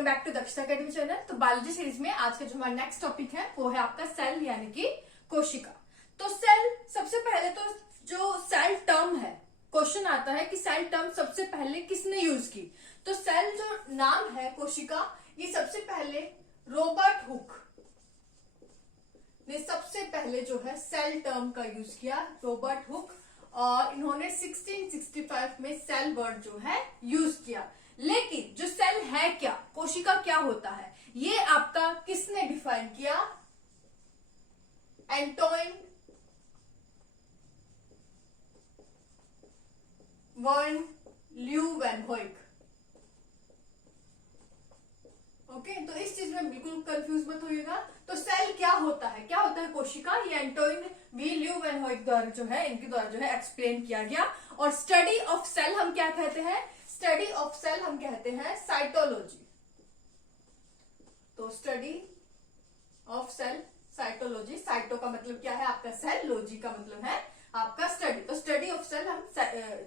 Welcome back to दक्षता academy channel. तो biology series में आज का जो हमारा नेक्स्ट टॉपिक है वो है आपका सेल यानी कि कोशिका। तो सेल, सबसे पहले तो जो सेल टर्म है, क्वेश्चन आता है कि सेल टर्म सबसे पहले किसने यूज की। तो सेल जो नाम है कोशिका, ये सबसे पहले रॉबर्ट हुक ने सबसे पहले जो है सेल टर्म का यूज किया, रॉबर्ट हुक, और इन्होंने 1665 में सेल वर्ड जो है यूज किया। लेकिन जो सेल है क्या, कोशिका क्या होता है, ये आपका किसने डिफाइन किया? Antoine one ल्यूवेनहोइक। ओके, तो इस चीज में बिल्कुल कंफ्यूज मत होइएगा। तो सेल क्या होता है, क्या होता है कोशिका, ये एंटोइन वी ल्यूवेनहोइक द्वारा जो है, इनके द्वारा जो है एक्सप्लेन किया गया। और स्टडी ऑफ सेल हम क्या कहते हैं? स्टडी ऑफ सेल हम कहते हैं साइटोलॉजी। तो study of cell cytology, cyto का मतलब क्या है आपका सेल, लॉजी का मतलब है आपका स्टडी। तो स्टडी ऑफ सेल हम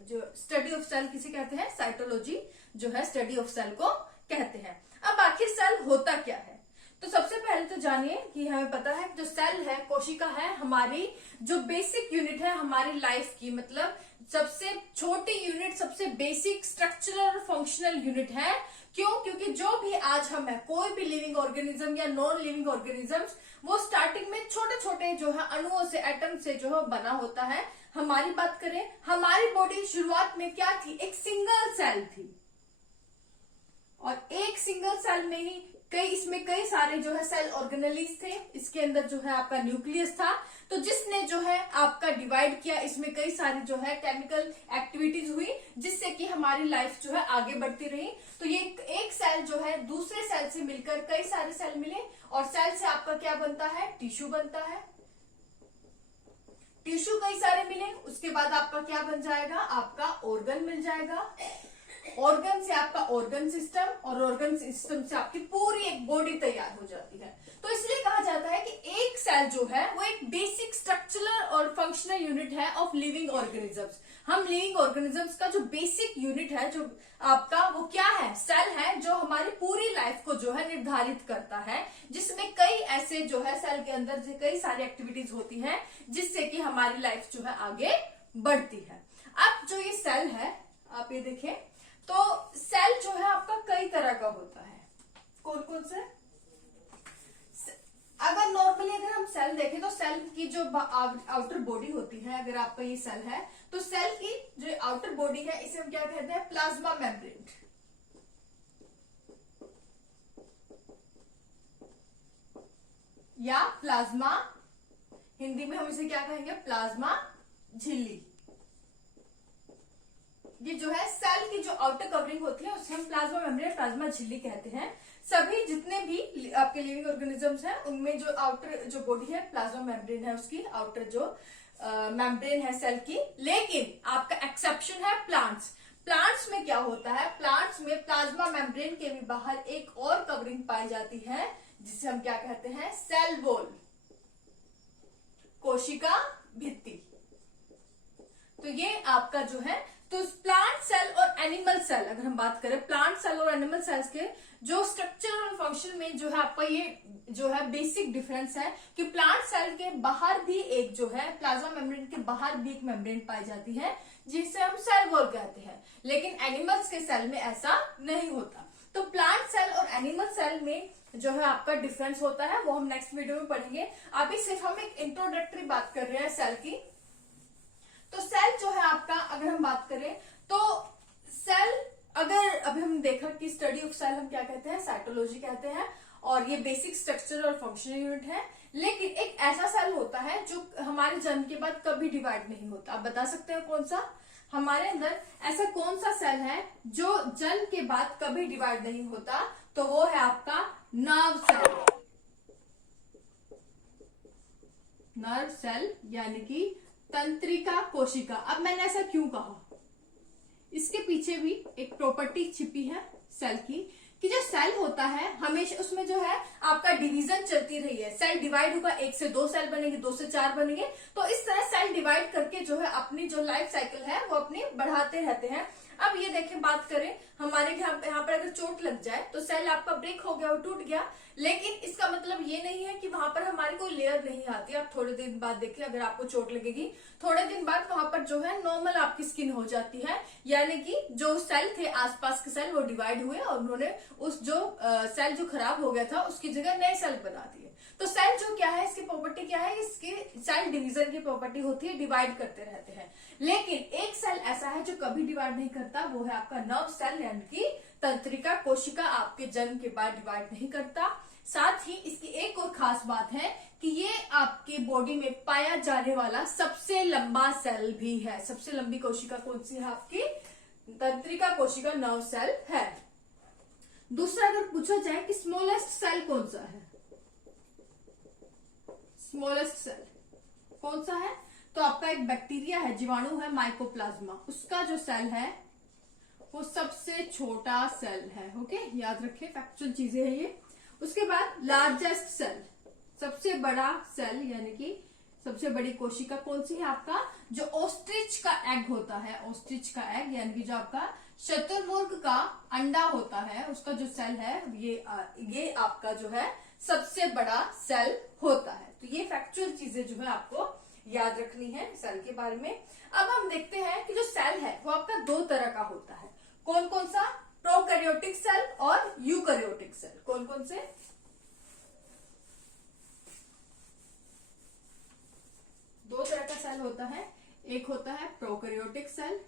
जो स्टडी ऑफ सेल किसे कहते हैं? साइटोलॉजी जो है स्टडी ऑफ सेल को कहते हैं। अब आखिर सेल होता क्या है? तो सबसे पहले तो जानिए कि हमें पता है जो सेल है, कोशिका है, हमारी जो बेसिक यूनिट है हमारी लाइफ की, मतलब सबसे छोटी यूनिट, सबसे बेसिक स्ट्रक्चरल फंक्शनल यूनिट है। क्यों? क्योंकि जो भी आज हम है, कोई भी लिविंग ऑर्गेनिज्म या नॉन लिविंग ऑर्गेनिजम्स, वो स्टार्टिंग में छोटे छोटे जो है अणुओं से, एटम से जो है बना होता है। हमारी बात करें, हमारी बॉडी शुरुआत में क्या थी? एक सिंगल सेल थी, और एक सिंगल सेल में ही इसमें कई सारे जो है सेल ऑर्गेनेलिज थे। इसके अंदर जो है आपका न्यूक्लियस था, तो जिसने जो है आपका डिवाइड किया, इसमें कई सारी जो है केमिकल एक्टिविटीज हुई, जिससे कि हमारी लाइफ जो है आगे बढ़ती रही। तो ये एक सेल जो है दूसरे सेल से मिलकर कई सारे सेल मिले, और सेल से आपका क्या बनता है? टिश्यू बनता है। टिश्यू कई सारे मिले, उसके बाद आपका क्या बन जाएगा? आपका ऑर्गन मिल जाएगा। ऑर्गन से आपका ऑर्गन सिस्टम, और ऑर्गन सिस्टम से आपकी पूरी एक बॉडी तैयार हो जाती है। तो इसलिए कहा जाता है कि एक सेल जो है वो एक बेसिक स्ट्रक्चरल और फंक्शनल यूनिट है ऑफ लिविंग ऑर्गेनिजम्स। हम लिविंग ऑर्गेनिजम्स का जो बेसिक यूनिट है जो आपका, वो क्या है? सेल है, जो हमारी पूरी लाइफ को जो है निर्धारित करता है, जिसमें कई ऐसे जो है सेल के अंदर जो कई सारी एक्टिविटीज होती हैं, जिससे कि हमारी लाइफ जो है आगे बढ़ती है। अब जो ये सेल है, आप ये देखें, तो सेल जो है आपका कई तरह का होता है। कौन कौन से? अगर नॉर्मली अगर हम सेल देखें तो सेल की जो आउटर बॉडी होती है, अगर आपका ये सेल है, तो सेल की जो आउटर बॉडी है, इसे हम क्या कहते हैं? प्लाज्मा मेम्ब्रेन, या प्लाज्मा, हिंदी में हम इसे क्या कहेंगे? प्लाज्मा झिल्ली। ये जो है सेल की जो आउटर कवरिंग होती है उसे हम प्लाज्मा मेम्ब्रेन, प्लाज्मा झिल्ली कहते हैं। सभी जितने भी आपके लिविंग ऑर्गेनिजम्स हैं, उनमें जो आउटर जो बॉडी है प्लाज्मा मेम्ब्रेन है, उसकी आउटर जो मेम्ब्रेन है सेल की। लेकिन आपका एक्सेप्शन है प्लांट्स। प्लांट्स में क्या होता है? प्लांट्स में प्लाज्मा मेम्ब्रेन के भी बाहर एक और कवरिंग पाई जाती है, जिसे हम क्या कहते हैं? सेल वॉल, कोशिका भित्ति। तो ये आपका जो है, तो प्लांट सेल और एनिमल सेल, अगर हम बात करें प्लांट सेल और एनिमल सेल्स के जो स्ट्रक्चर और फंक्शन में जो है आपका ये जो है बेसिक डिफरेंस है कि प्लांट सेल के बाहर भी एक जो है प्लाज्मा मेम्ब्रेन के बाहर भी एक मेम्ब्रेन पाई जाती है, जिसे हम सेल वॉल कहते हैं। लेकिन एनिमल्स के सेल में ऐसा नहीं होता। तो प्लांट सेल और एनिमल सेल में जो है आपका डिफरेंस होता है, वो हम नेक्स्ट वीडियो में पढ़ेंगे। अभी सिर्फ हम एक इंट्रोडक्टरी बात कर रहे हैं सेल की। तो सेल जो है आपका, अगर हम बात करें तो सेल, अगर अभी हम देखा कि स्टडी ऑफ सेल हम क्या कहते हैं? साइटोलॉजी कहते हैं, और ये बेसिक स्ट्रक्चर और फंक्शनल यूनिट है। लेकिन एक ऐसा सेल होता है जो हमारे जन्म के बाद कभी डिवाइड नहीं होता। आप बता सकते हैं कौन सा? हमारे अंदर ऐसा कौन सा सेल है जो जन्म के बाद कभी डिवाइड नहीं होता? तो वो है आपका नर्व सेल। नर्व सेल यानी कि तंत्रिका कोशिका। अब मैंने ऐसा क्यों कहा? इसके पीछे भी एक प्रॉपर्टी छिपी है सेल की, कि जो सेल होता है हमेशा उसमें जो है आपका डिवीजन चलती रही है। सेल डिवाइड होगा, 1 से 2 सेल बनेंगे, 2 से 4 बनेंगे। तो इस तरह सेल डिवाइड करके जो है अपनी जो लाइफ साइकिल है वो अपनी बढ़ाते रहते हैं। अब ये देखें, बात करें हमारे यहाँ पर अगर चोट लग जाए तो सेल आपका ब्रेक हो गया, वो टूट गया, लेकिन इसका मतलब ये नहीं है कि वहां पर हमारी कोई लेयर नहीं आती। आप थोड़े दिन बाद देखिए, अगर आपको चोट लगेगी थोड़े दिन बाद वहां पर जो है नॉर्मल आपकी स्किन हो जाती है, यानी कि जो सेल थे आसपास के सेल वो डिवाइड हुए और उन्होंने उस जो सेल जो खराब हो गया था उसकी जगह नए सेल बना दिए। तो सेल जो क्या है, इसकी प्रॉपर्टी क्या है, इसकी सेल डिवीजन की प्रॉपर्टी होती है, डिवाइड करते रहते हैं। लेकिन एक सेल ऐसा है जो कभी डिवाइड नहीं करता, वो है आपका नर्व सेल, यानी कि तंत्रिका कोशिका आपके जन्म के बाद डिवाइड नहीं करता। साथ ही इसकी एक और खास बात है कि ये आपके बॉडी में पाया जाने वाला सबसे लंबा सेल भी है। सबसे लंबी कोशिका कौन सी है आपकी? तंत्रिका कोशिका, नर्व सेल है। दूसरा अगर पूछा जाए कि स्मॉलेस्ट सेल कौन सा है, स्मॉलेस्ट सेल कौन सा है, तो आपका एक बैक्टीरिया है, जीवाणु है, माइकोप्लाज्मा, उसका जो सेल है वो सबसे छोटा सेल है। ओके, याद रखें, फैक्चुअल चीजें हैं ये। उसके बाद लार्जेस्ट सेल, सबसे बड़ा सेल यानी कि सबसे बड़ी कोशिका कौन सी है आपका? जो ऑस्ट्रिच का एग होता है, ऑस्ट्रिच का एग यानी कि जो आपका शुतुरमुर्ग का अंडा होता है, उसका जो सेल है ये आपका जो है सबसे बड़ा सेल होता है। तो ये फैक्चुअल चीजें जो है आपको याद रखनी है सेल के बारे में। अब हम देखते हैं कि जो सेल है वो आपका दो तरह का होता है। कौन कौन सा? प्रोकैरियोटिक सेल और यूकैरियोटिक सेल। कौन कौन से? दो तरह का सेल होता है, एक होता है प्रोकैरियोटिक सेल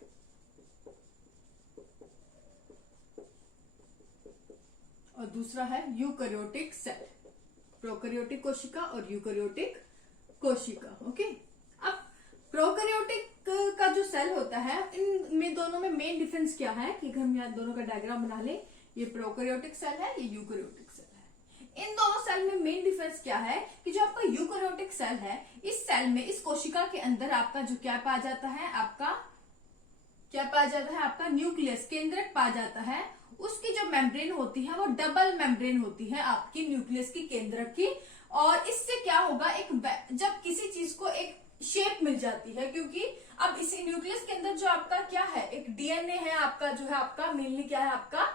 और दूसरा है यूकैरियोटिक सेल। प्रोकैरियोटिक कोशिका और यूकैरियोटिक कोशिका। ओके, अब प्रोकैरियोटिक का जो सेल होता है, इन दोनों में मेन डिफरेंस क्या है कि हम यहाँ दोनों का डायग्राम बना लें। ये प्रोकैरियोटिक सेल है, ये यूकैरियोटिक सेल है। इन दोनों सेल में मेन डिफरेंस क्या है कि जो आपका यूकैरियोटिक सेल है, इस सेल में, इस कोशिका के अंदर आपका जो क्या पाया जाता है, आपका क्या पाया जाता है, आपका न्यूक्लियस, केंद्रक पाया जाता है। उसकी जो मेम्ब्रेन होती है वो डबल मेम्ब्रेन होती है आपकी न्यूक्लियस की, केंद्रक की। और इससे क्या होगा, जब किसी चीज को एक शेप मिल जाती है, क्योंकि अब इसी न्यूक्लियस के अंदर जो आपका क्या है, एक डीएनए है आपका, जो है आपका मेनली क्या है, आपका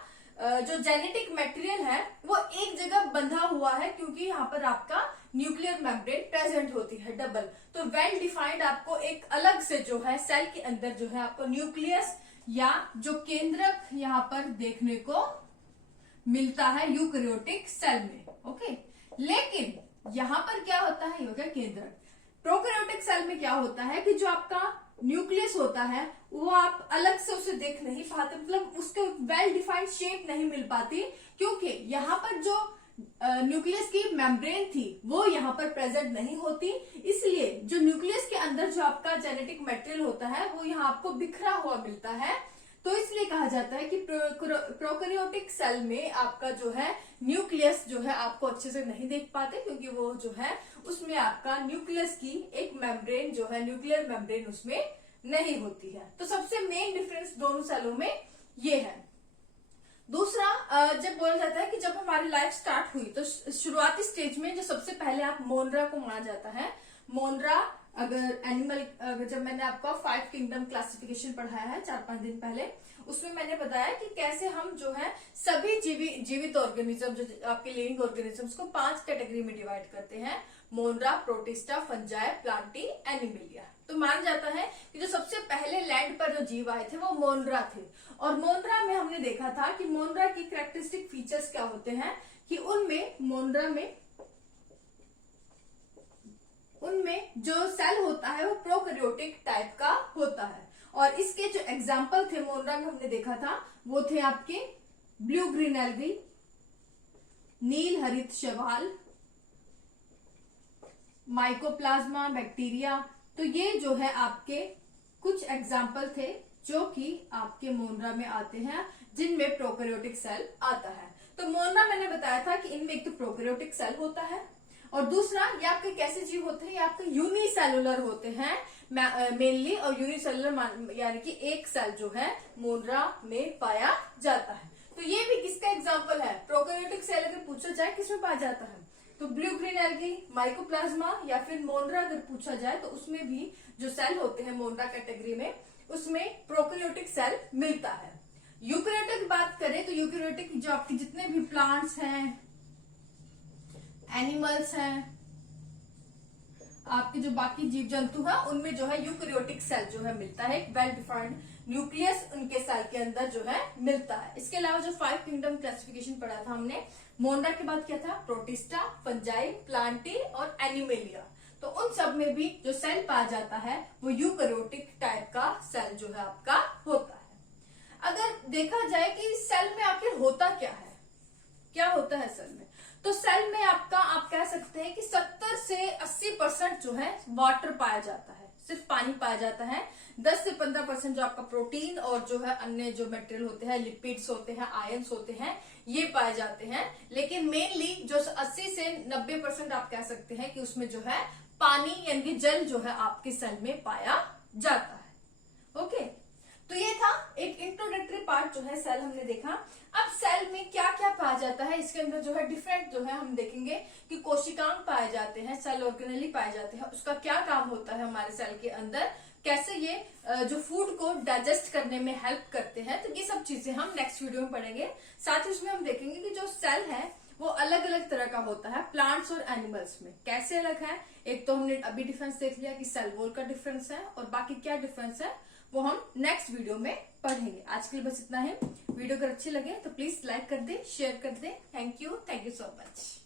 जो जेनेटिक मटेरियल है वो एक जगह बंधा हुआ है, क्योंकि यहाँ पर आपका न्यूक्लियर मेम्ब्रेन प्रेजेंट होती है डबल। तो वेल डिफाइंड आपको एक अलग से जो है सेल के अंदर जो है आपको न्यूक्लियस या जो केंद्रक यहाँ पर देखने को मिलता है यूकैरियोटिक सेल में। ओके, लेकिन यहाँ पर क्या होता है, ये हो गया केंद्रक। प्रोकैरियोटिक सेल में क्या होता है कि जो आपका न्यूक्लियस होता है वो आप अलग से उसे देख नहीं पाते, मतलब उसके वेल डिफाइंड शेप नहीं मिल पाती, क्योंकि यहाँ पर जो न्यूक्लियस की मेम्ब्रेन थी वो यहाँ पर प्रेजेंट नहीं होती। इसलिए जो न्यूक्लियस के अंदर जो आपका जेनेटिक मटेरियल होता है वो यहाँ आपको बिखरा हुआ मिलता है। तो इसलिए कहा जाता है कि प्रोकैरियोटिक सेल में आपका जो है न्यूक्लियस जो है आपको अच्छे से नहीं देख पाते, क्योंकि वो जो है उसमें आपका न्यूक्लियस की एक मेम्ब्रेन जो है, न्यूक्लियर मेम्ब्रेन उसमें नहीं होती है। तो सबसे मेन डिफरेंस दोनों सेलों में ये है। दूसरा, जब बोला जाता है कि जब हमारी लाइफ स्टार्ट हुई तो शुरुआती स्टेज में जो सबसे पहले आप मोनरा को माना जाता है। मोनरा, अगर जब मैंने आपको 5 किंगडम क्लासिफिकेशन पढ़ाया है 4-5 दिन पहले, उसमें मैंने बताया कि कैसे हम जो है सभी जीवित ऑर्गेनिज्म, जो आपके लिविंग ऑर्गेनिजम्स को 5 कैटेगरी में डिवाइड करते हैं: मोनरा, प्रोटिस्टा, फंजाई, प्लांटी, एनिमिलिया। तो माना जाता है कि जो सबसे पहले लैंड पर जो जीव आए थे वो मोनरा थे। और मोनरा में हमने देखा था कि मोनरा की कैरेक्टरिस्टिक फीचर्स क्या होते हैं कि उनमें जो सेल होता है वो प्रोकैरियोटिक टाइप का होता है। और इसके जो एग्जाम्पल थे मोनरा में हमने देखा था वो थे आपके ब्लू ग्रीन एल्गी, नील हरित शैवाल, माइकोप्लाज्मा, बैक्टीरिया। तो ये जो है आपके कुछ एग्जाम्पल थे जो कि आपके मोनरा में आते हैं, जिनमें प्रोकैरियोटिक सेल आता है। तो मोनरा मैंने बताया था कि इनमें एक तो प्रोकैरियोटिक सेल होता है और दूसरा ये आपके कैसे जीव होते हैं, ये आपके यूनिसेलुलर होते हैं मेनली, और यूनिसेलुलर यानी कि एक सेल जो है मोनरा में पाया जाता है। तो ये भी किसका एग्जाम्पल है? प्रोकैरियोटिक सेल अगर पूछा जाए किसमें पाया जाता है तो ब्लू ग्रीन एल्गी, माइकोप्लाज्मा या फिर मोनरा अगर पूछा जाए तो उसमें भी जो सेल होते हैं मोनरा कैटेगरी में, उसमें प्रोकैरियोटिक सेल मिलता है। यूकैरियोटिक की बात यूकैरियोटिक जो आपके जितने भी प्लांट्स हैं, एनिमल्स हैं, आपके जो बाकी जीव जंतु हैं, उनमें जो है यूकैरियोटिक सेल जो है मिलता है, एक वेल डिफाइंड न्यूक्लियस उनके सेल के अंदर जो है मिलता है। इसके अलावा जो 5 किंगडम क्लासिफिकेशन पढ़ा था हमने, मोनरा के बाद क्या था, प्रोटिस्टा, फंजाई, प्लांटी और एनिमेलिया। तो उन सब में भी जो सेल पाया जाता है वो यूकैरियोटिक टाइप का सेल जो है आपका होता है। अगर देखा जाए कि सेल में आखिर होता क्या है, क्या होता है सेल में, तो सेल में आपका आप कह सकते हैं कि 70 से 80% जो है वाटर पाया जाता है, सिर्फ पानी पाया जाता है। 10 से 15% जो आपका प्रोटीन और जो है अन्य जो मटेरियल होते हैं, लिपिड्स होते हैं, आयंस होते हैं, ये पाए जाते हैं। लेकिन मेनली जो 80 से 90% आप कह सकते हैं कि उसमें जो है पानी यानी कि जल जो है आपके सेल में पाया जाता है। ओके, तो ये था एक इंट्रोडक्टरी पार्ट जो है सेल हमने देखा। अब सेल में क्या क्या पाया जाता है, इसके अंदर जो है डिफरेंट जो है हम देखेंगे कि कोशिकांग पाए जाते हैं, सेल ऑर्गेनेली पाए जाते हैं, उसका क्या काम होता है हमारे सेल के अंदर, कैसे ये जो फूड को डाइजेस्ट करने में हेल्प करते हैं। तो ये सब चीजें हम नेक्स्ट वीडियो में पढ़ेंगे। साथ ही उसमें हम देखेंगे कि जो सेल है वो अलग अलग तरह का होता है, प्लांट्स और एनिमल्स में कैसे अलग है। एक तो हमने अभी डिफरेंस देख लिया कि सेल वॉल का डिफरेंस है, और बाकी क्या डिफरेंस है वो हम नेक्स्ट वीडियो में पढ़ेंगे। आज के लिए बस इतना है। वीडियो अगर अच्छी लगे तो प्लीज लाइक कर दे, शेयर कर दे। Thank you so much.